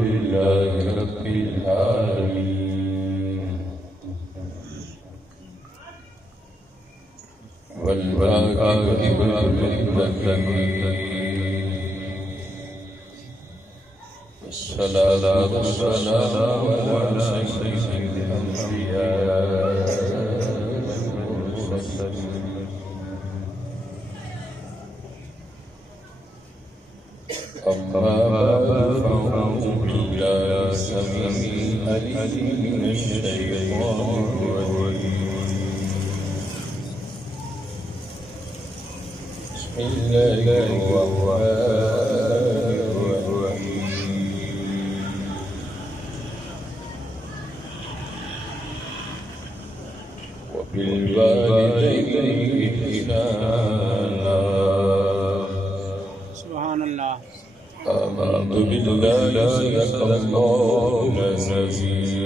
لله رب العالمين والعاقبة للمتقين والصلاة والسلام على سيد الأنبياء والمرسلين أما بعد فأعوذ بالله السميع العليم من الشيطان الرجيم بسم الله الرحمن الرحيم وبالوالدين إحسانا سبحان الله آمنت بالله صدق الله العظيم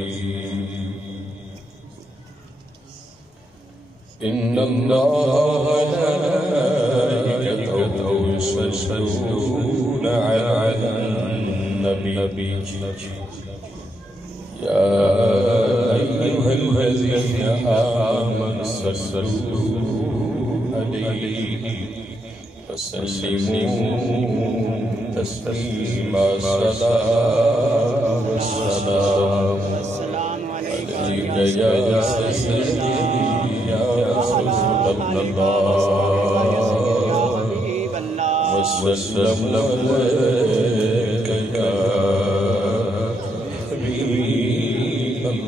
إن الله وملائكته يصلون على النبي يا أيها الذين آمنوا صلوا عليه وسلموا تسليما صلاة والسلام عليك يا سيدي يا رسول الله وسلم عليك يا حبيب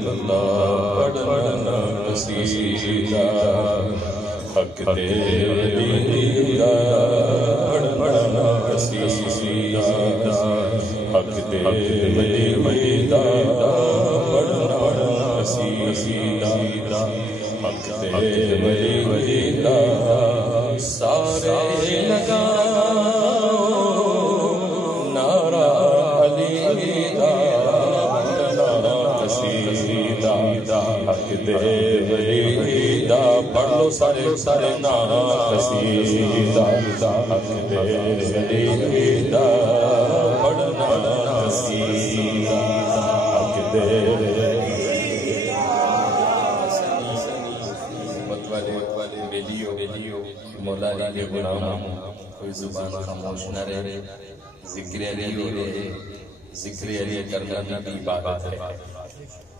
الله پڑھنا قصیدہ حق دے ولیدہ پڑھنا قصیدہ حق دے ولیدہ پڑھنا قصیدہ حق دے ولیدہ سارے لگاؤ نعرہ علیدہ پڑھنا قصیدہ حق دے ولیدہ پڑھ لو سارے نعرہ قصیدہ حق دے ولیدہ پڑھنا قصیدہ حق دے مولا علی کے غلام کوئی زبان خاموش نہ رہے ذکر علی ہو رہے ذکر علی کرنا بھی عبادت ہے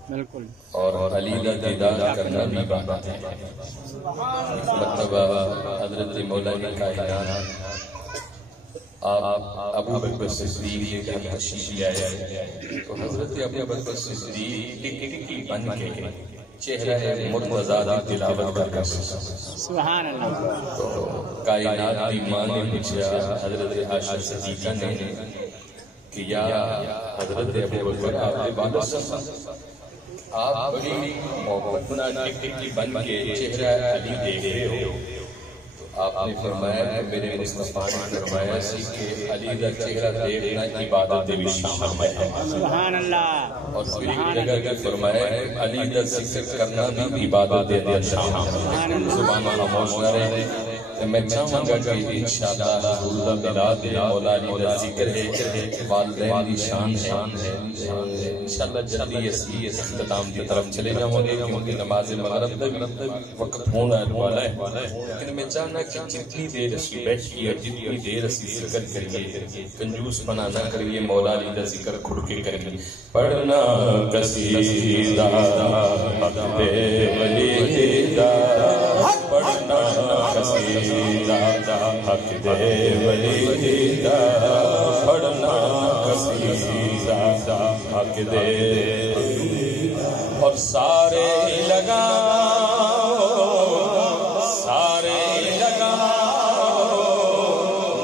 بالکل اور علی کا دیدار کرنا بھی عبادت ہے مرتبہ حضرت مولا علی کا اعلان آپ ابو بکر صدیق کے تشریف لے آئے تو حضرت ابو بکر صدیق ٹکی بن کے چہرہ مرتضیٰ کی تلاوت کر کر سبحان اللہ تو کائنات کی ماں نے پوچھا حضرت عائشہ صدیقہ نے کہ یا حضرت ابو بکر آپ نے بات سنا آپ بڑی محبت ٹکی بن کے چہرہ علی دیکھ رہے ہو تو آپ نے فرمایا کہ میرے مصطفیٰ نے فرمایا سی کہ علی کا چہرہ دیکھنا عبادت بھی شامل ہے سبحان اللہ اور پھر ایک جگہ کہ فرمایا کہ علی کا ذکر کرنا بھی عبادت دے شامل ہے زبان خاموش نہ رہے میں چاہوں گا کہ انشاءاللہ حضور بلاد مولا علی کا ذکر ہے والدین کی شان ہے انشاءاللہ جلدی اسی اختتام کی طرف چلے جاؤں گے کیونکہ نماز مغرب تک وقت ہونا والا ہے لیکن میں چاہنا کہ جتنی دیر اسی بیٹھیے اور جتنی دیر اسی ذکر کریے کنجوس بنا نہ کریے مولا علی کا ذکر کھڑ کے کریے پڑھنا قصیدہ حق دے ولیدہ پڑھنا قصیدہ حق دے ولیدہ پڑھنا قصیدہ حق دے اور سارے لگاؤ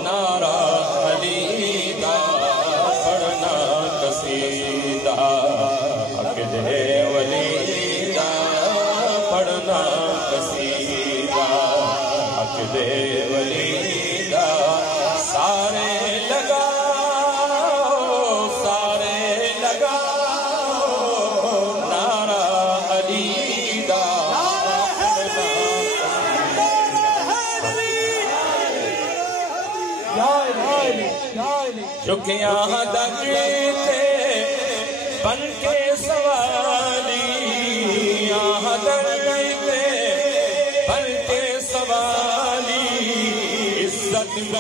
نعرہ علیدہ پڑھنا قصیدہ حق دے ولیدہ پڑھنا قصیدہ حق دے ولیدہ سارے لگاؤ نعرہ علیدہ جو کہ یہاں درتے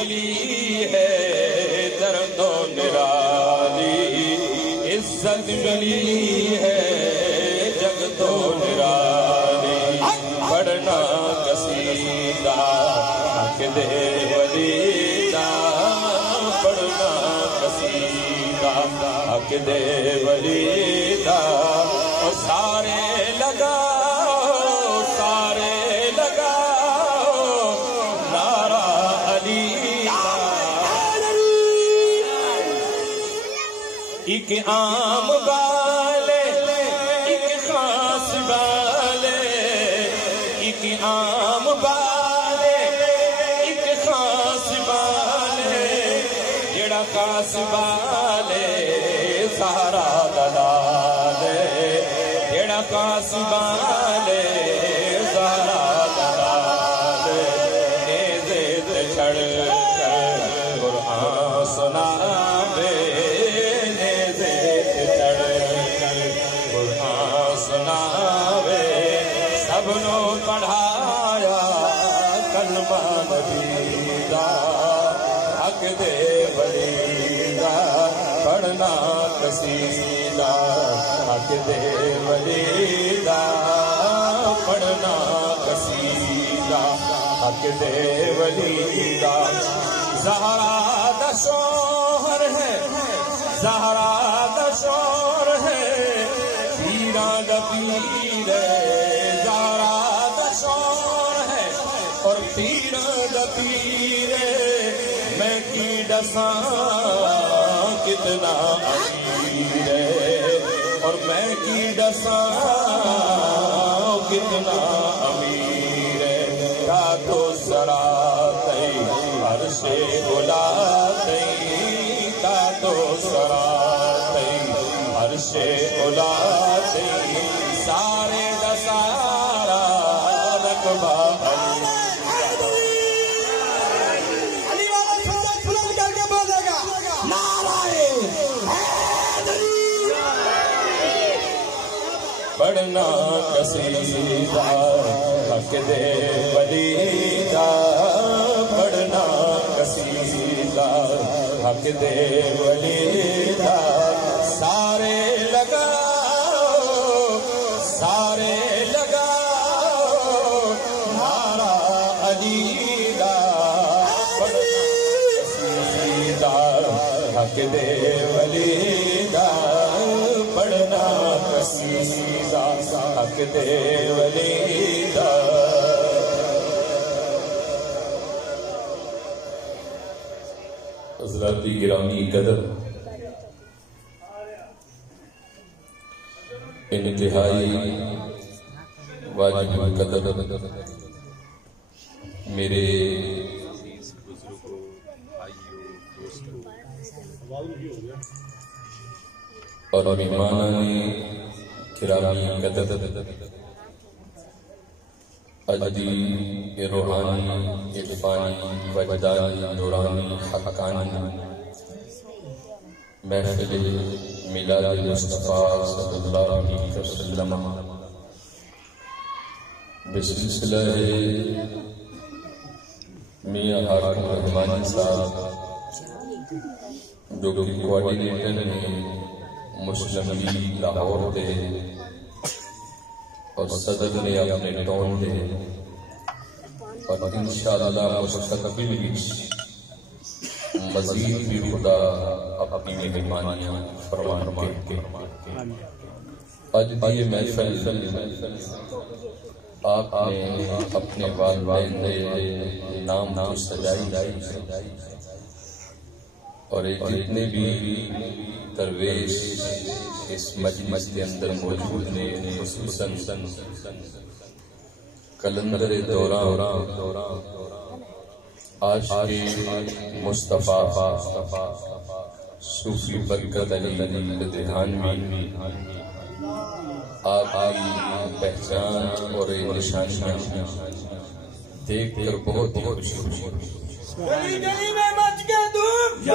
گلی ہے درد و نرالی، عزت گلی ہے جگ تو نرالی، پڑھنا قصیدہ حق دے ولی دا، پڑھنا قصیدہ حق دے ولی دا، اور سارے لگاؤ سارے لگاؤ نعرہ علی ایک عام والے ایک خاص والے، ایک عام والے ایک خاص والے، جڑا خاص والے سارا دلالے، جڑا خاص والے سارا دلالے، نیزے تے چڑھ کر قرآن سناوے، نیزے تے چڑھ کر قرآن سناوے، سب نو پڑھایا کلمہ نبی دا، حق دے ولی دا، پڑھنا قصیدہ حق دے ولی دا، پڑھنا قصیدہ حق دے ولی دا، زہرا دا شوہر ہے زہرا دا شوہر ہے، پیراں دا پیر ہے، زہرا دا شوہر ہے اور پیراں دا پیر ہے، میں کی دساں کتنا امیر ہے، اور میں کی دساں کتنا امیر ہے، کا تو سرا تئی عرش بلا تئی، کا تو سرا تئی عرش بلا تئی، سارے دا سارا رقبہ پڑھنا قصیدہ حق دے ولی دا، پڑھنا قصیدہ حق دے ولی دا، سارے لگاؤ سارے لگاؤ نعرہ علی دا، پڑھنا قصیدہ حق دے ولی دا، پڑھنا قصیدہ حق دے ولی دا۔ حضرات گرامی قدر، انتہائی واجب القدر میرے اور مہمانان کرامی قدر، اجدی روحانی عرفانی وجدانی نورانی حقانی محفل میلاد مصطفیٰ صلی اللہ علیہ وسلم بسلسلہ میاں حاکم رحمانی صاحب جو کہ کوارڈینیٹر نے مسلم لیگ لاہور دے اور صدر نے اپنے ٹون دے، اور انشاءاللہ مستقبل مزید بھی خدا اپنی مہمانیاں فرمان کے آج دیئے محفل آپ نے اپنے والدین دے نام سجائی، اور جتنے بھی درویش اس مجلس کے اندر موجود نے، خصوصاً کلندر دوران آج کے مصطفیٰ صوفی برکت علی لدھیانوی، آپ کی پہچان اور نشانیاں دیکھ کر بہت ہی خوشی ہوئی۔ گلی گلی میں مچ کے دھوم،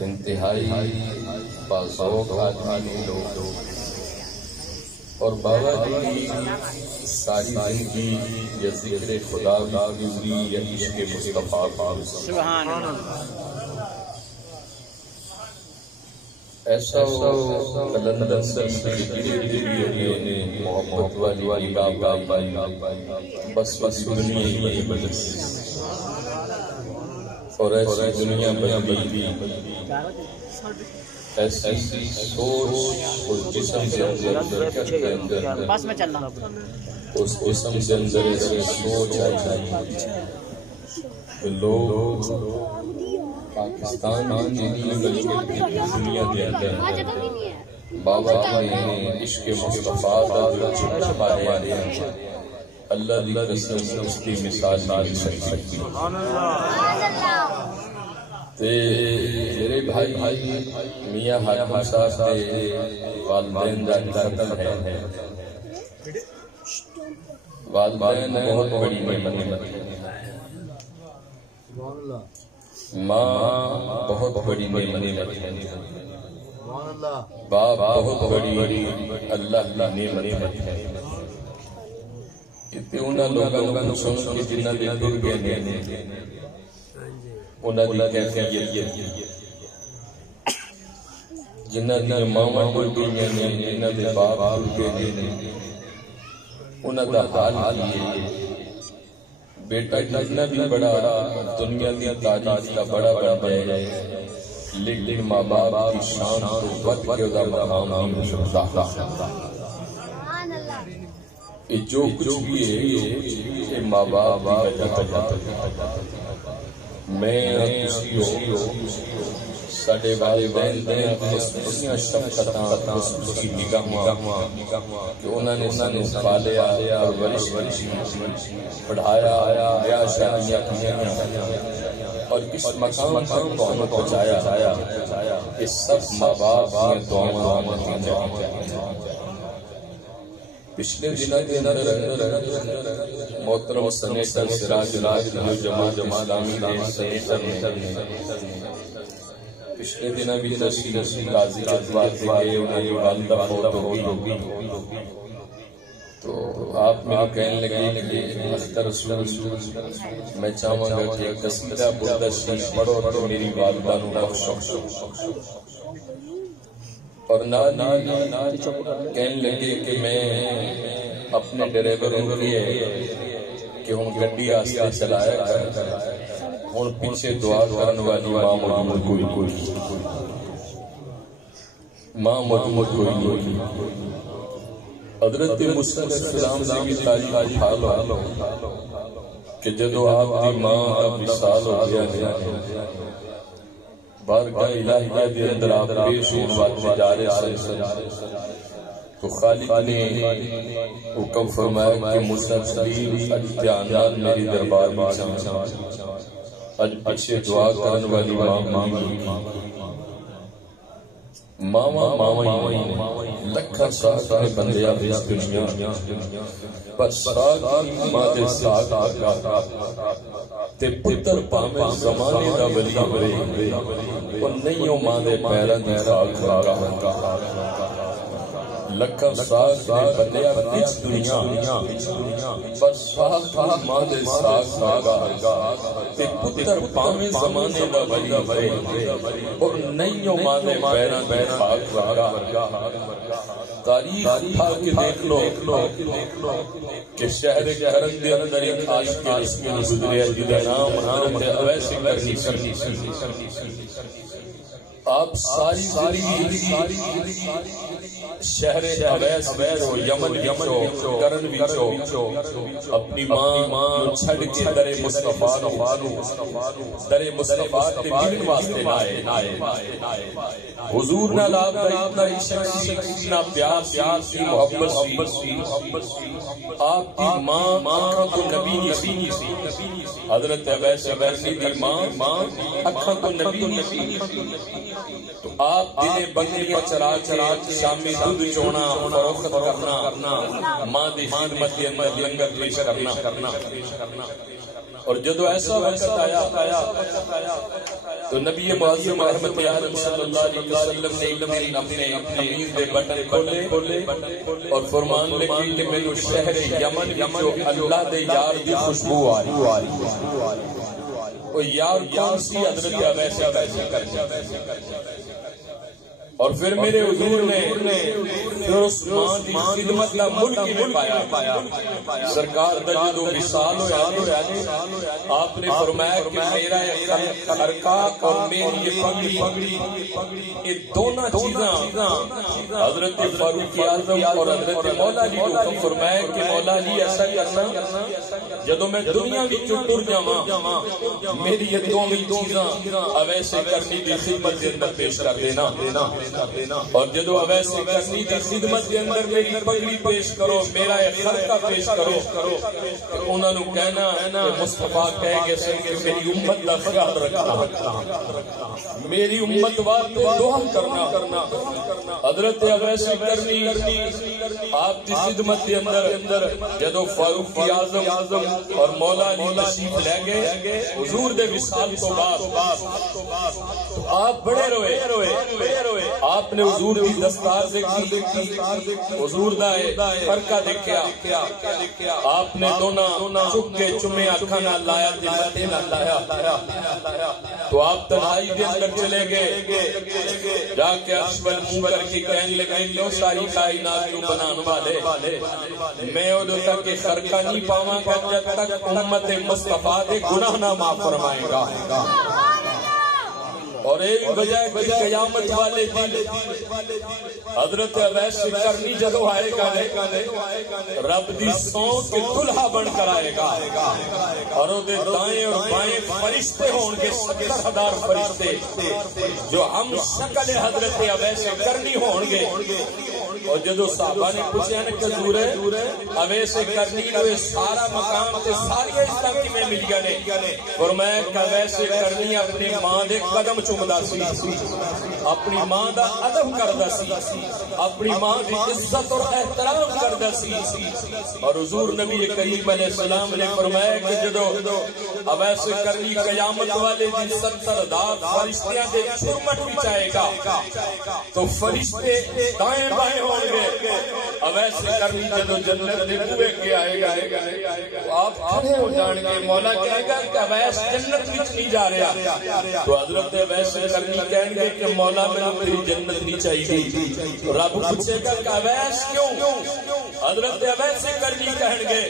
انتہائی باذوق آدمی لوگ اور بابا جی ساری زندگی یا ذکر خدا بھی ہوئی یا عشق مصطفیٰ بھی. سبحان اللہ. ایسا کلندر سے محبت والی باب بس دنیا ہی بدل اور ایسی دنیا بدلی ایسی سوچ اس جسم سے اندر بس میں چلنا اس جسم سے اندر ایسی سوچ آئی کہ لوگ پاکستان دنیا کے اندر بابا نے عشق مصطفیٰ چھپایا اللہ رسول اس کی مثال نہیں سکتی. میرے بھائی میاں حاکم صاحب کے والدین کا قتل ہے. والدین بہت بڑی نعمت ہے. ماں بہت بڑی نعمت ہے. باپ بہت بڑی اللہ نعمت ہے. انہاں لوگوں کو سن کے جنہاں دے ٹر گئے نے انہاں دی کیفیت جنہاں دی ماں ٹر گئی نے جنہاں دے باپ ٹر گئے نے انہاں دا حال یہ بیٹا جتنا بھی بڑا دنیا کی تاریخ کا بڑا بن جائے لیکن ماں باپ کی شان تو بد کے دا مقام نہیں ہو سکتا. جو کچھ بھی ہے یہ ماں باپ کی وجہ میں خوشی ہو ساڈے والدین دے خصوصیاں شفقتاں خصوصی نگاہاں کہ انہوں نے سانوں پالیا پرورش پڑھایا بیاہ شادیاں کیاں اور اس مقام تک پہنچایا یہ سب ماں باپ کی دعاؤں کی. پچھلے دنوں کے اندر محترم سینیٹر سراج جماعت اسلامی کے سینیٹر نے پچھلے دنوں بھی تشریف غازی آباد سے گئے انہوں کی والدہ فوت ہوگی تو آپ میرے کہنے لگے کہ اختر رسول میں چاہوں گا کہ قصیدہ بردہ شریف پڑھو تو میری والدہ نو بخشو. اور کہنے لگے کہ میں اپنے ڈرائیور کو لیے کہ ہم گڈی آستے چلایا کر ہوں پیچھے دعا کرنے والی ماں موجود کوئی. حضرت موسیٰ علیہ السلام سے بھی تاریخ اٹھا لو کہ جدو آپ کی ماں اب وصال ہو گیا ہے بارگاہ الہیہ کے اندر آپ پیش ہونے والے جا رہے سن تو خالق نے حکم فرمایا کہ موسیٰ دھیان میری دربار میں اج پیچھے دعا کرنے والی ماں لکھا ساتھ میں بندے آپ اس دنیا پر ساتھ ماں دے ساتھ آگا تے پتر پامے زمانے دا ولی برے اور نئیوں ماں دے پیران دی خاک لگا لکھا ساتھ میں بندے آپ اس دنیا پر ساتھ ماں دے ساتھ آگا تے پتر پامے زمانے دا ولی برے اور نئیوں ماں دے پیران دی خاک لگا. تاریخ اٹھا کے دیکھ لو کہ شہر کرن دے اندر ایک عاشق کے رسمی گزرے جدہ نام حضرت اویس کرنی آپ ساری شہر اویس وچو یمن وچو کرن وچو اپنی ماں چھڑ کے در مصطفیٰ تے ملن واسطے لائے. حضور نال آپ کا اتنا عشق اتنا پیار سی محبت سی آپ کی ماں کو نبی نہیں سی. حضرت اویس کرنی کی ماں اکھاں کو نبی نہیں سی تو آپ دنے بکریاں چرا شامی دودھ چونا فروخت کرنا ماں دی خدمت کے اندر لنگر پیش کرنا اور جدو ایسا وقت آیا تو نبی معظم رحمت عالم صلی اللہ علیہ وسلم نے اپنے قمیض دے بٹن کھولے اور فرمان لگی کہ میں نے شہر یمن جو اللہ دے یار دی خوشبو آ رہی وہ یار کون سی؟ حضرت اویس کرنی. اور پھر میرے حضور نے عثمان دی خدمت کا ملک ہی میں پایا. سرکار دا جدو وصال ہویا آپ نے فرمایا کہ میرا خرقہ اور میری یہ پگڑی یہ دونوں چیزاں حضرت فاروق اعظم اور حضرت مولا علی کو حکم فرمایا کہ مولا علی ایسا کرنا جدو میں دنیا بھی ٹر جاواں میری یہ دونوں چیزاں اویس کرنی دی خدمت کے اندر پیش کر دینا. اور جدو اویس کرنی دی خدمت کے اندر میری پگڑی پیش کرو میرا یہ خرقہ پیش کرو انہوں نے کہنا کہ مصطفیٰ کہے گے کہ میری امت کا خیال رکھنا میری امت واسطے دعا کرنا. حضرت اویس کرنی آپ کی خدمت کے اندر جدو فاروق اعظم اور مولا علی تشریف لے گئے حضور دے وصال تو بعد آپ بڑے روئے آپ نے حضور کی دستار دیکھی حضور دا خرقہ دیکھیا آپ نے دونوں چک کے چمے اکھاں نال لایا تے متے نال لایا تو آپ تنہائی کے اندر چلے گئے جا کے عرش پر منہ کر کے کہنے لگے لو ساری کائنات کو بنانے والے میں ادھر تک کہ خرقہ نہیں پاواں گا جب تک امت مصطفیٰ دے گناہ نہ معاف فرمائے گا. اور ایک وجہ کہ قیامت والے دن حضرت اویس کرنی جدو آئے گا رب دی سون کے دلہا بن کر آئے گا اور وہ دائیں اور بائیں فرشتے ہوں گے 70,000 فرشتے جو ہم شکل حضرت اویس کرنی ہوں گے. اور جدو صحابہ نے پوچھا نا کہ حضور اویس کرنی نو سارا مقام تے ساری عزت کی میں مل گئے فرمایا کہ اویس کرنی اپنی ماں دے قدم چومدا سی اپنی ماں دا ادب کردا سی اپنی ماں دی عزت اور احترام کردا سی. اور حضور نبی کریم علیہ السلام نے فرمایا کہ جدو اویس کرنی قیامت والے دن 70,000 فرشتیاں دے چرمٹ وچ آئے گا تو فرشتے دائیں بائیں ہوں گے. اویس کرنی جدو جنت دے بوئے کے آئے گا آپ کھڑے ہو جان گے مولا کہے گا کہ اویس جنت وچ نہیں جا رہا تو حضرت اویس کرنی کہیں گے کہ مولا میں تیری جنت نہیں چاہیے. رب پوچھے گا کہ اویس کیوں؟ حضرت اویس کرنی کہیں گے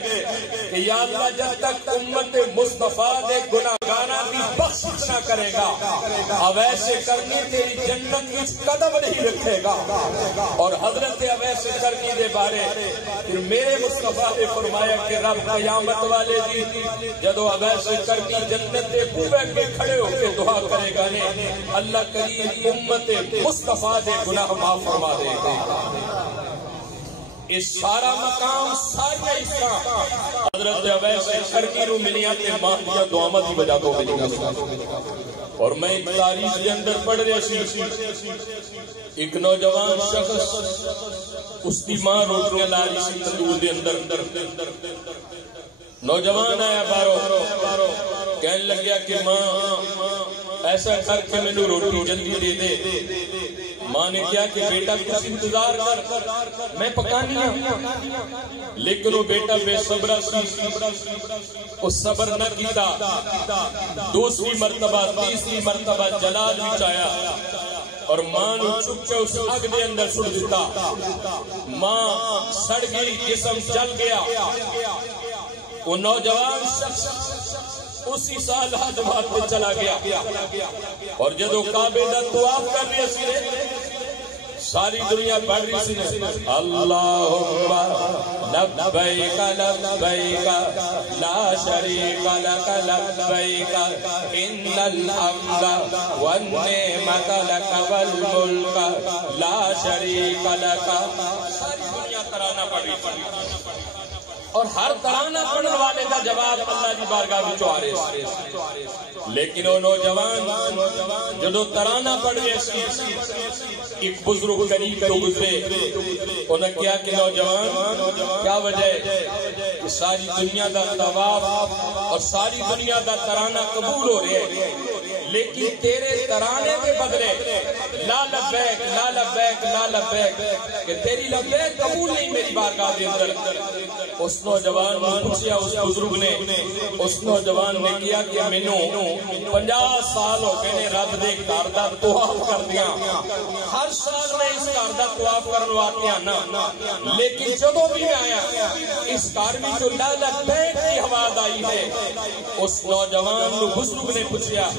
کہ یا اللہ جب تک امت مصطفیٰ دے گناہگاراں دی بخشش نہ کرے گا اویس کرنی تیری جنت وچ قدم نہیں رکھے گا. اور حضرت اویس کرنی دے بارے پھر میرے مصطفیٰ نے فرمایا کہ رب قیامت والے دن جدو اویس کرنی جنت دے بوئے کے کھڑے ہو کے دعا کرے گا اللہ کریم امت مصطفیٰ دے گناہ معاف فرما دے گا. اس سارا مقام ساری حصہ حضرت اویس کرنی نو ملیا تے ماں دیا دعاواں دی وجہ تو ملی. اور میں تاریخ کے اندر پڑھ رہا سی ایک نوجوان شخص اس کی ماں روٹیاں لا رہی سی تندور دے اندر نوجوان آیا بارو کہنے لگیا کہ ماں ایسا کر کے میں نے روٹی جلدی دے دے. ماں نے کیا کہ بیٹا کچھ انتظار کر میں پکانی ہوں لیکن وہ بیٹا بے صبرہ سی وہ صبر نہ کیتا. دوسری مرتبہ تیسری مرتبہ جلال بھی چایا اور ماں نے چپ کے اس آگ دے اندر سڑ دیتا. ماں سڑ گئی جسم جل گیا. وہ نوجوان شخص اسی سال حج بات پہ چلا گیا اور جدو کعبے دا طواف کر رہے سی ساری دنیا پڑھ رہی سی اللہم لبیک لبیک لا شریک لک لبیک ان الحمد والنعمت لک والملک لا شریک لک. ساری دنیا ترانہ پڑھ رہی سی اور ہر ترانہ پڑھنے والے کا جواب اللہ کی بارگاہ میں چوارے لیکن وہ نوجوان جدو ترانہ پڑھ گئے ایک بزرگ قریب تو گزرے انہوں نے کیا کہ نوجوان کیا وجہ ہے کہ ساری دنیا دا طواف اور ساری دنیا دا ترانہ قبول ہو رہے ہیں لیکن تیرے ترانے کے بدلے لا لبیک لا لبیک لا لبیک کہ تیری لبیک قبول نہیں میری بارگاہ کے اندر اس نوجوان نے پوچھا اس بزرگ نے اس نوجوان نے کیا کہ مینوں 50 سال ہو گئے نے رب دے گھر دا طواف کر دیا ہر سال میں اس گھر دا طواف کرن واسطے آنا لیکن جدوں بھی میں آیا اس گھر میں جو لا لبیک کی آواز آئی ہے اس نوجوان نے بزرگ نے پوچھا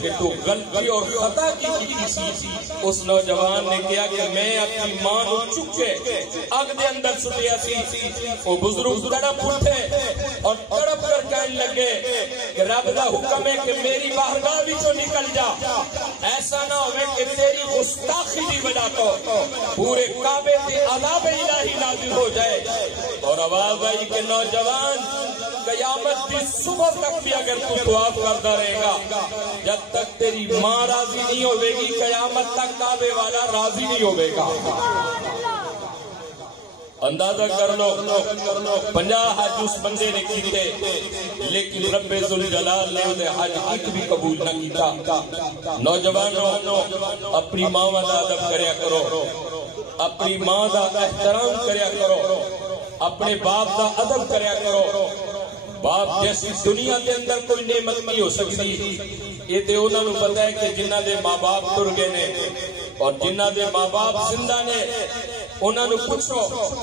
کہ تو غلطی اور خطا کی سی اس نوجوان نے کیا کہ میں اپنی ماں کو چک کے اگ دے اندر سٹیا سی وہ بزرگ تڑپ اٹھے اور تڑپ کر کہنے لگے کہ رب دا حکم ہے کہ میری بارگاہ وچوں نکل جا ایسا نہ ہوئے کہ تیری گستاخی دی وجہ تو پورے کعبے تے عذاب الہی نازل ہو جائے اور آواز آئی کہ نوجوان قیامت کی صبح تک بھی اگر تو طواف کرتا رہے گا جب تک تیری ماں راضی نہیں ہوئے گی قیامت تک کعبے والا راضی نہیں ہوئے گا اندازہ کر لو 50 حج اس بندے نے کیتے لیکن رب ذوالجلال نے انہیں حج ایک بھی قبول نہ کیتا نوجوانوں اپنی ماں دا ادب کریا کرو اپنی ماں دا احترام کریا کرو اپنے باپ دا ادب کریا کرو باپ جیسی دنیا کے اندر کوئی نعمت نہیں ہو سکتی یہ تے انہوں نے پتہ ہے کہ جنہ دے ماں باپ تر گئے نے اور جنہ دے ماں باپ زندہ نے انہوں نے پوچھو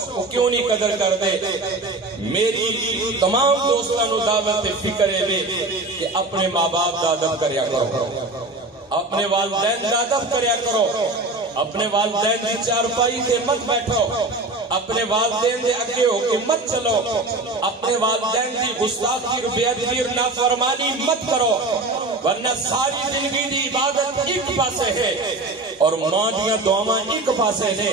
وہ کیوں نہیں قدر کر دے میری تمام دوستوں نے دعوت فکر ہے کہ اپنے ماں باپ دا ادب کریا کرو اپنے والدین دا ادب کریا کرو اپنے والدین کی چارپائی سے مت بیٹھو اپنے والدین دے اگے ہو کے مت چلو اپنے والدین دی گستاخی بے ادبی اور نافرمانی مت کرو ورنہ ساری زندگی دی عبادت ایک پاسے ہے اور ماں دیاں دعاواں ایک پاسے نے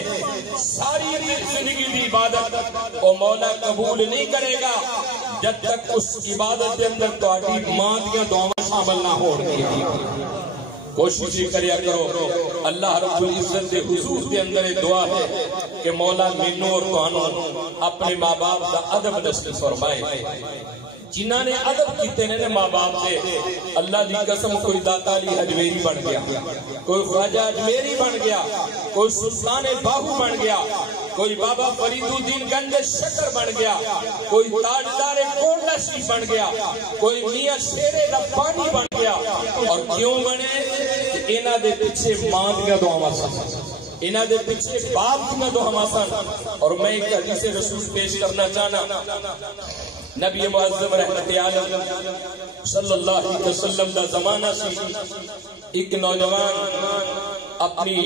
ساری زندگی دی عبادت او مولا قبول نہیں کرے گا جب تک اس عبادت دے اندر تہاڈی ماں دیاں دعاواں شامل نہ ہون گی کوشش کریا کرو اللہ رب العزت دے حضور دے اندر دعا ہے کہ مولا مینوں اور تانوں اپنے ماں باپ دا ادب نصیب فرمائے جنہ نے ادب کیتے نے ماں باپ دے اللہ دی قسم کوئی داتا علی اجمیری بن گیا کوئی خواجہ اجمیری بن گیا کوئی سلطان باہو بن گیا کوئی بابا فرید الدین گنج شکر بن گیا کوئی تاجدار کونڈشی بن گیا کوئی میاں شیر ربانی بن گیا اور کیوں بنے کہ انہاں دے پیچھے ماں دیاں دعاواں سن انہاں دے پیچھے باپ دیاں دعاواں سن اور میں ایک حدیث رسول پیش کرنا چاہنا نبی معظم رحمت عالم صلی اللہ علیہ وسلم دا زمانہ سی ایک نوجوان اپنی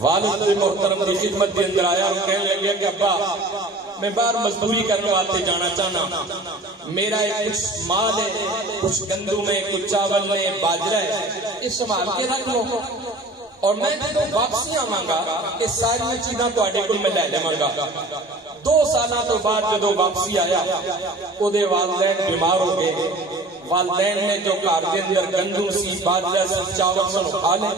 والد محترم کی خدمت کے اندر آیا اور کہنے لگیا کہ ابا میں باہر مزدوری کرنے والے جانا چاہنا میرا ایک کچھ مال ہے کچھ گندم ہے کچھ چاول ہے باجرہ ہے اس سنبھال کے رکھ لو اور میں جدوں واپسی آواں گا یہ ساری چیزاں تواڈے کول میں لے جاواں گا 2 سالاں تو بعد جدوں واپسی آیا او دے والدین بیمار ہو گئے والدین نے جو گھر دے اندر گندم سی باجرہ سی چاول سن کھا لے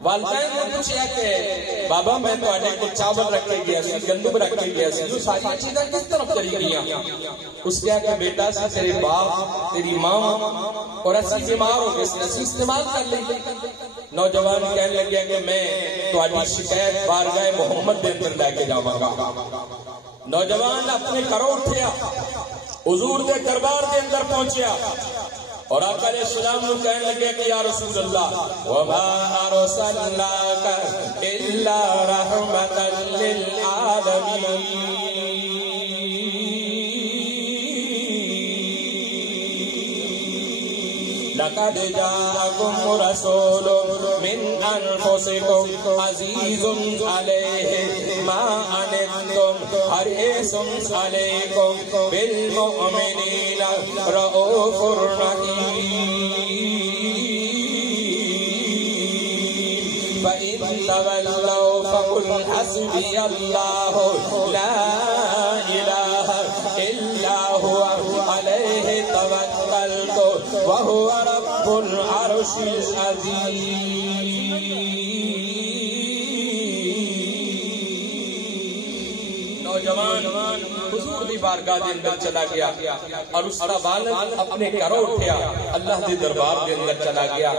والدین نے پوچھا کہ بابا میں تواڈے کو چاول رکھ کے گیا سی گندم رکھ کے گیا سی ساری چیزاں کس طرف چلی گئیاں اس کہا کہ بیٹا سی تیرے باپ تیری ماں اور اسی بیمار ہو گئے اسی استعمال کر لیں نوجوان کہنے لگیا کہ میں تواڈی شکایت بارگاہ محمد دے اندر لے کے جاواں گا نوجوان اپنے گھروں اٹھیا حضور دے دربار دے اندر پہنچیا اور آقا علیہ السلام نے کہنے لگے کہ یا رسول اللہ وَمَا أَرْسَلْنَاكَ إِلَّا رَحْمَةً لِلْعَالَمِينَ لَقَدْ جَاءَكُمْ رَسُولٌ مِّنْ أَنفُسِكُمْ عَزِيزٌ عَلَيْهِ مَا عَنِتُّمْ حَرِيصٌ عَلَيْكُمْ بِالْمُؤْمِنِينَ رَءُوفٌ رَحِيمٌ فَإِن تَوَلَّوْا فَقُلْ حَسْبِيَ اللَّهُ لَا الہ الا هو علیہ توکلت وهو رب العرش العظیم. نوجوان حضور دی بارگاہ دے اندر چلا گیا اور اس کا والد اپنے گھروں اٹھیا اللہ دے دربار دے اندر چلا گیا.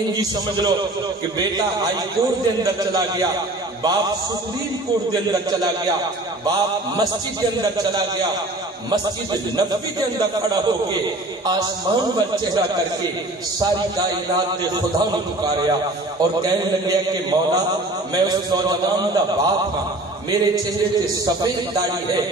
انجی سمجھ لو کہ بیٹا ہائی کورٹ دے اندر چلا گیا, باپ سپریم کورٹ دے اندر چلا گیا, باپ مسجد کے اندر چلا گیا, مسجد نبوی کے اندر کھڑا ہو کے آسمان پر چہرہ کر کے ساری کائنات دے خدا نے پکاریا اور کہنے لگا کہ مولا میں اس نوجوان دا باپ ہاں, میرے چہرے سے سفید داڑھی ہے,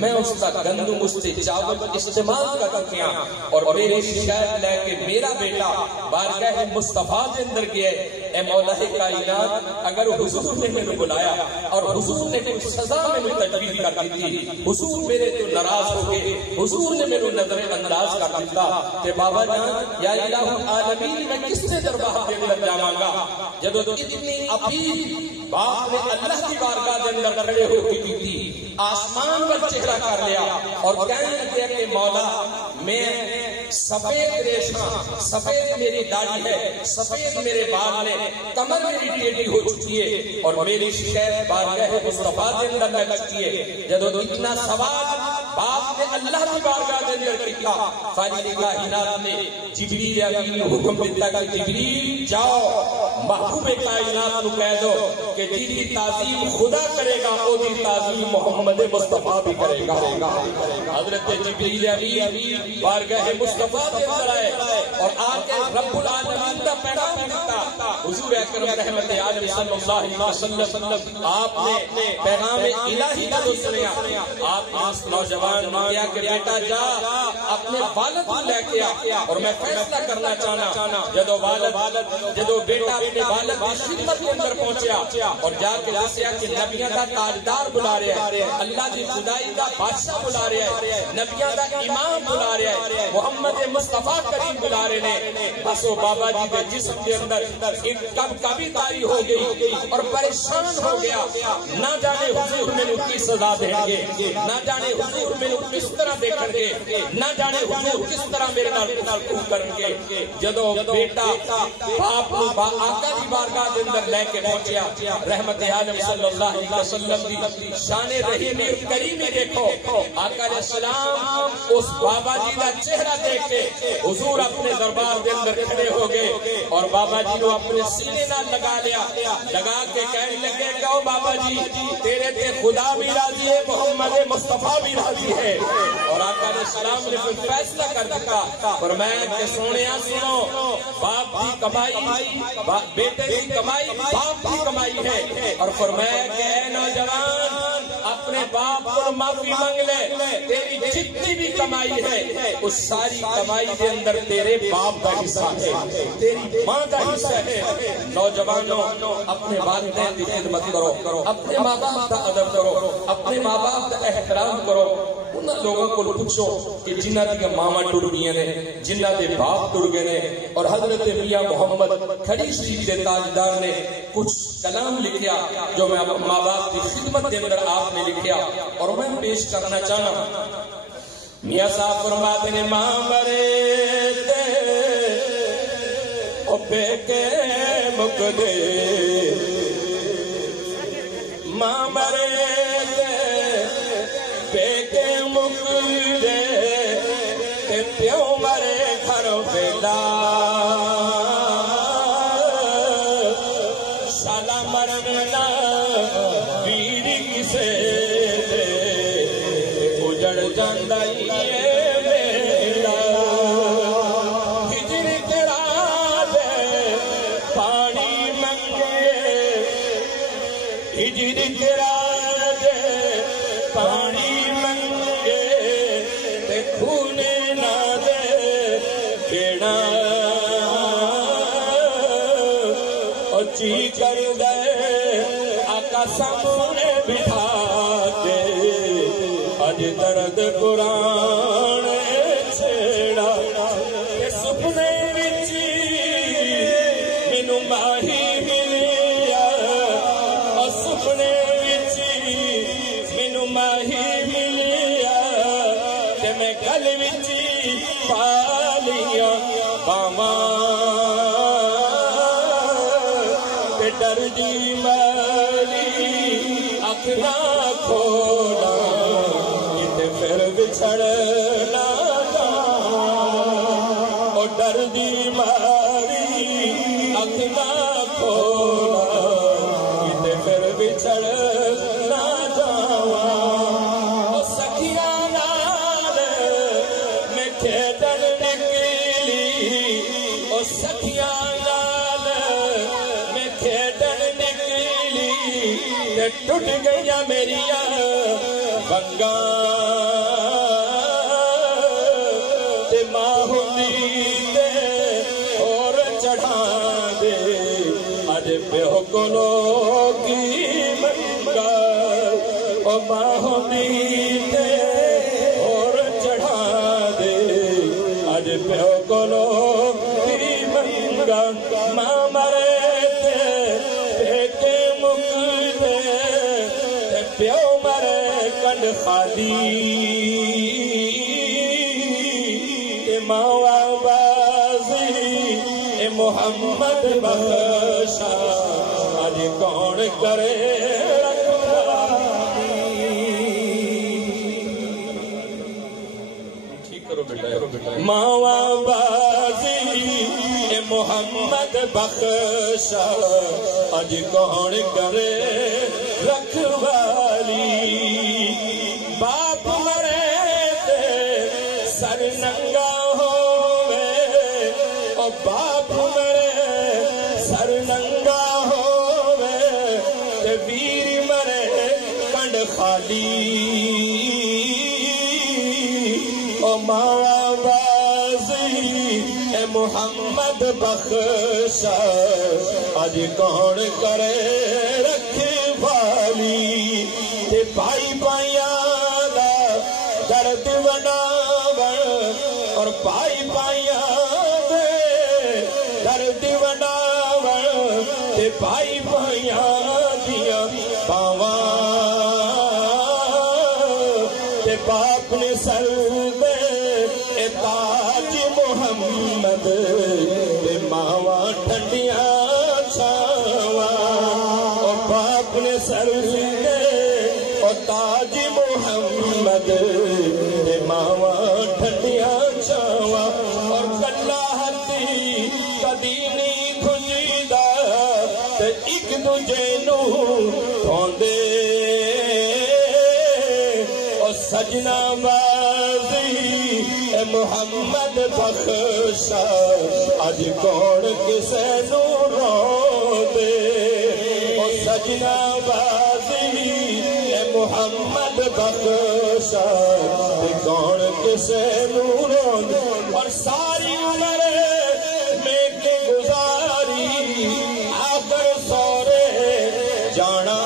میں اس کا گندم اس سے چاول استعمال کر کیا اور میری شکایت لے کے میرا بیٹا بارگاہ مصطفیٰ کے اندر گیا. اے مولا کائنات اگر حضور نے مجھے بلایا اور حضور نے کچھ سزا میں تجویز کر دی تھی, حضور میرے تو ناراض ہو گئے, حضور نے میرے نظر انداز کر دیتا کہ بابا جان یا الہ العالمین میں کس سے دربار کے اندر جاواں گا. جب اتنی اپیل باپ نے اللہ کی بارگاہ کے اندر کھڑے ہو کے کی تھی, آسمان پر چہرہ کر لیا اور کہنے لگے کہ مولا میں سفید ریشم, سفید میری داڑھی ہے, سفید میرے بال ہے, کمر میری ٹیڑھی ہو چکی ہے اور میری شکایت بارگاہ مصطفیٰ کے اندر میں لگتی ہے. جب اتنا سوال باپ نے اللہ کی بارگاہ کے اندر کیا, خالق کائنات نے جبریل امین حکم دیتا کہ جبریل جاؤ محبوب کائنات کو کہہ دو کہ جی کی تعظیم خدا کرے گا او دی تعظیم محمد مصطفیٰ بھی کرے گا. حضرت جبریل امین بارگاہ مصطفیٰ کے اندر آئے اور آ کے رب العالمین کا پیغام دیتا. حضور اکرم رحمت عالم صلی اللہ علیہ وسلم آپ نے پیغام الہی کا سنیا, آپ اس نوجوان نے کیا کہ بیٹا جا اپنے والد کو لے کے آ اور میں فیصلہ کرنا چاہنا. جدو بیٹا اپنے والد کی خدمت کے اندر پہنچیا اور جا کے دسیا کہ نبیوں کا تاجدار بلا رہا ہے, اللہ کی خدائی کا بادشاہ بلا رہا ہے, نبیوں کا امام بلا رہا ہے, محمد مصطفیٰ کریم بلا رہے ہیں. بس وہ بابا جی کے جسم کے اندر کبھی تاری ہو گئی اور پریشان ہو گیا, نہ جانے حضور میں کی سزا دیں گے, نہ جانے حضور میں کس طرح دیکھیں گے, نہ جانے حضور کس طرح میرے نال کریں گے. جدو بیٹا باپ آقا کی بارگاہ کے اندر لے کے پہنچیا, رحمت عالم صلی اللہ علیہ وسلم کی شان رحیم کریمی دیکھو. آقا علیہ السلام اس بابا جی کا چہرہ دیکھ کے حضور اپنے دربار کے اندر کھڑے ہو گئے اور بابا جی کو اپنے سینے نال لگا لیا, لگا کے کہنے لگے کہ او بابا جی تیرے تے خدا بھی راضی ہے, محمد مصطفیٰ بھی راضی ہے. اور آقا علیہ السلام نے پھر فیصلہ کر دیا فرمایا کہ سونیا سنو, باپ کی کمائی بیٹے کی کمائی باپ کی کمائی ہے, اور فرمایا کہ اے نوجوان اپنے باپ کو معافی مانگ لے, تیری جتنی بھی کمائی ہے اس ساری کمائی کے اندر تیرے باپ کا حصہ ہے, تیری ماں کا حصہ ہے. نوجوانوں اپنے والدین کی خدمت کرو, اپنے ماں باپ کا ادب کرو, اپنے ماں باپ کا احترام کرو. ان لوگوں کو پوچھو کہ جنہ کی ماما ٹر گئی نے, جنہ کے باپ ٹر گئے نے, اور حضرت میاں محمد کھڑی شریف کے تاجدار نے کچھ کلام لکھیا جو میں ماں باپ کی خدمت کے اندر آپ نے لکھیا اور میں پیش کرنا چاہنا. میاں صاحب فرماتے ہیں ماں مرے تے او بیٹے مک دے, ماں مرے تے بیٹے مک دے, تے پیو مرے گھر بیلا, شالا مرنا ویر کسے دے, اجڑ جاندائی میرا, ہجر کرا دے پانی منگے, ہجر کرا دے پانی منگے, تے کھونے نہ دے بیڑا, اور چی کر دے آقا سامنے بٹھا کے, اج درد قرآن چھیڑا, کہ سپنے وچ مینوں ماہی ملیا, اور سپنے وچ مینوں ماہی ملیا, ڈر دی ماری اکھ نہ کھولا کتے پھر بچھڑنا جاواں ڈر دی ماری اکھ نہ کھولا کتے پھر بچھڑنا جاواں سکھیاں نال میں کھیڈن نکلی سکھیاں نال میں کھیڈن نکلی ٹوٹ گئیاں میریاں بنگاں تے ماں ہوندی تے اور چڑھا دے اج پیو کولو کی منگا او ماں ہوندی تے اور چڑھا دے اج پیو کولو ماں مرے تے بیٹے مک دے پیو مرے کنڈ خالی اے ماں بازی اے محمد بخشا اج کون کرے ماں بازی اے محمد بخشا اج کون کرے رکھوالی باپ مرے تے سر ننگا ہووے او باپ مرے سر ننگا ہووے تے ویر مرے کنڈ خالی او ماں بازی اے محمد بخشا اج کون کرے رکھوالی تے بھائی بھائیاں دا درد وناون اور بھائی بھائیاں دے درد وناون تے بھائی بھائیاں دیاں باواں تے باپ نے سر دے اے تاج محمد تے ماواں ٹھنڈیاں چھاواں او باپ نے سر دے او تاج محمد تے ماواں ٹھنڈیاں چھاواں اور کلا ہتھی کدی نہیں کھجدا تے ایک دوجے نوں دھوندے او سجنا بازی اے محمد بخشا اج کون کسے نوں روندے او سجنا بازی اے محمد بخشا تے کون کسے نوں روندے اور ساری عمر میں کے گزاری آخر سورے جانا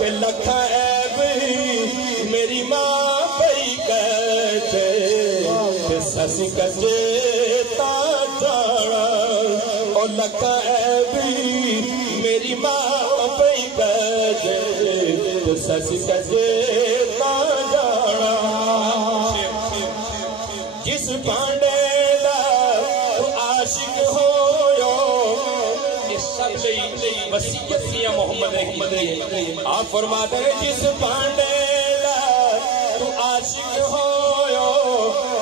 کہ لکھا عیب میری ماں پئی کہتے کہ سسی کجے تا جانا اور لکھا عیب میری ماں پئی کہتے کہ سسی کجے تا جانا جس پانڈے دا تو عاشق ہویو وسیعت کیا محمد آپ فرماتے ہیں جس پانڈے دا تو عاشق ہویو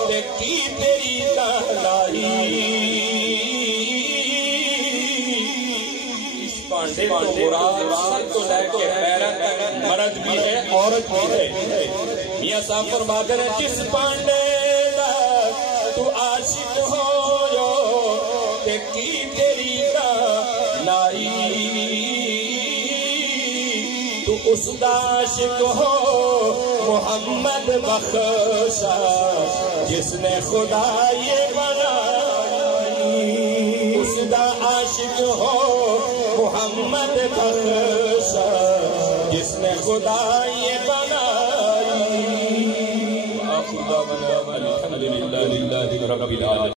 تے کی تیری تہلائی اس پانڈے کو مراد سر کو لے کے پیرن تک مرد بھی ہے عورت بھی ہے میاں صاحب فرماتے ہیں جس پانڈے دا تو عاشق ہویو تے کی تیری تہلائی تو اس دا عاشق ہو محمد بخشا جس نے خدا یہ بنائی اس دا عاشق ہو محمد بخشا جس نے خدا یہ بنائی الحمدللہ رب العالمین